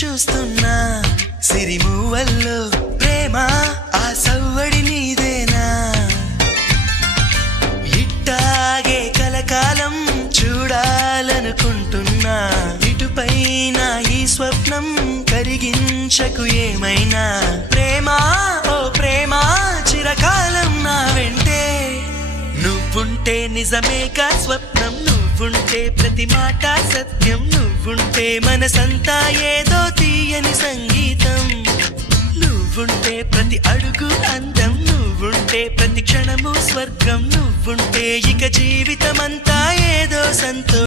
చూస్తున్నా సిరిమూవల్లో ప్రేమ ఆ సవ్వడి నీదేనా ఇట్టాగే కలకాలం చూడాలనుకుంటున్నా ఇటుపైన ఈ స్వప్నం కరిగించకు ఏమైనా ప్రేమ ఓ ప్రేమ చిరకాలం నా వెంటే నువ్వుంటే నిజమేగా స్వప్నం నువ్వుంటే ప్రతి మాట సత్యం నువ్వుంటే మనసంతా ఏదో తీయని సంగీతం నువ్వుంటే ప్రతి అడుగు అందం నువ్వుంటే ప్రతి క్షణము స్వర్గం నువ్వుంటే ఇక జీవితమంతా ఏదో సంతోషం